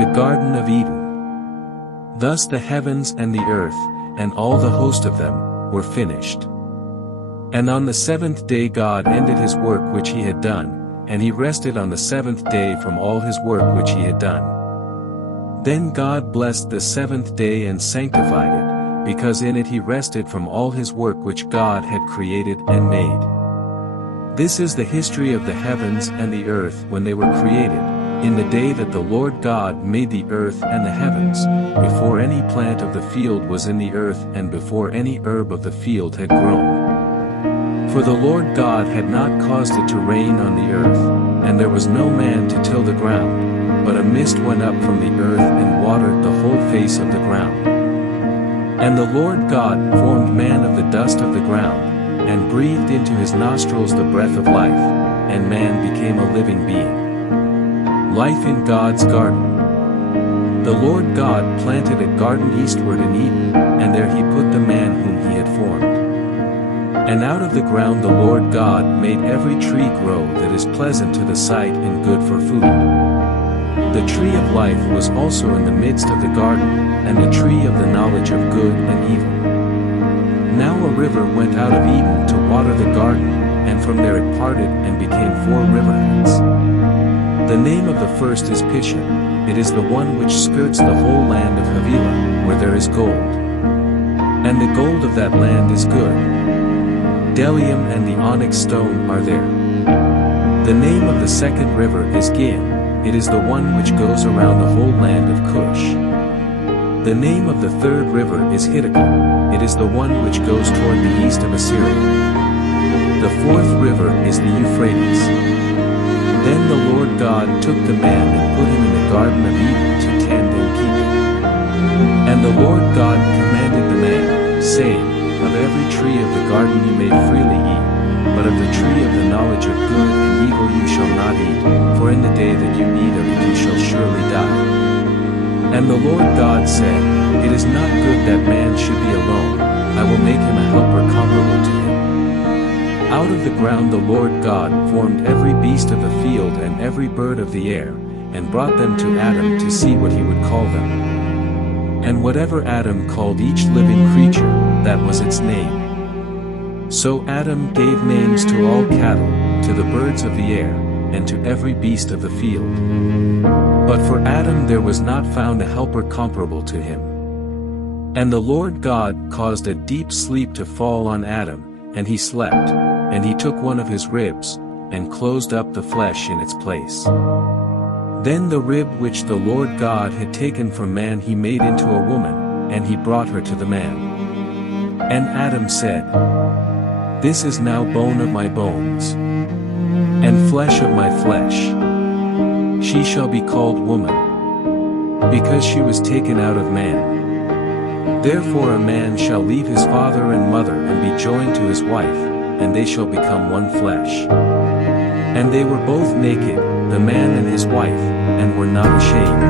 The Garden of Eden. Thus the heavens and the earth, and all the host of them, were finished. And on the seventh day God ended his work which he had done, and he rested on the seventh day from all his work which he had done. Then God blessed the seventh day and sanctified it, because in it he rested from all his work which God had created and made. This is the history of the heavens and the earth when they were created, in the day that the Lord God made the earth and the heavens, before any plant of the field was in the earth and before any herb of the field had grown. For the Lord God had not caused it to rain on the earth, and there was no man to till the ground, but a mist went up from the earth and watered the whole face of the ground. And the Lord God formed man of the dust of the ground, and breathed into his nostrils the breath of life, and man became a living being. Life in God's garden. The Lord God planted a garden eastward in Eden, and there he put the man whom he had formed. And out of the ground the Lord God made every tree grow that is pleasant to the sight and good for food. The tree of life was also in the midst of the garden, and the tree of the knowledge of good and evil. Now a river went out of Eden to water the garden, and from there it parted and became 4 riverheads. The name of the first is Pishon. It is the one which skirts the whole land of Havilah, where there is gold. And the gold of that land is good. Bdellium and the onyx stone are there. The name of the second river is Gihon. It is the one which goes around the whole land of Cush. The name of the third river is Hiddekel. It is the one which goes toward the east of Assyria. The fourth river is the Euphrates. Then the Lord God took the man and put him in the Garden of Eden to tend and keep it. And the Lord God commanded the man, saying, Of every tree of the garden you may freely eat, but of the tree of the knowledge of good and evil you shall not eat, for in the day that you eat of it you shall surely die. And the Lord God said, It is not good that man should be alone, I will make him a helper comparable to him. Out of the ground the Lord God formed every beast of the field and every bird of the air, and brought them to Adam to see what he would call them. And whatever Adam called each living creature, that was its name. So Adam gave names to all cattle, to the birds of the air, and to every beast of the field. But for Adam there was not found a helper comparable to him. And the Lord God caused a deep sleep to fall on Adam, and he slept. And he took one of his ribs, and closed up the flesh in its place. Then the rib which the Lord God had taken from man he made into a woman, and he brought her to the man. And Adam said, This is now bone of my bones, and flesh of my flesh. She shall be called woman, because she was taken out of man. Therefore a man shall leave his father and mother and be joined to his wife, and they shall become one flesh. And they were both naked, the man and his wife, and were not ashamed.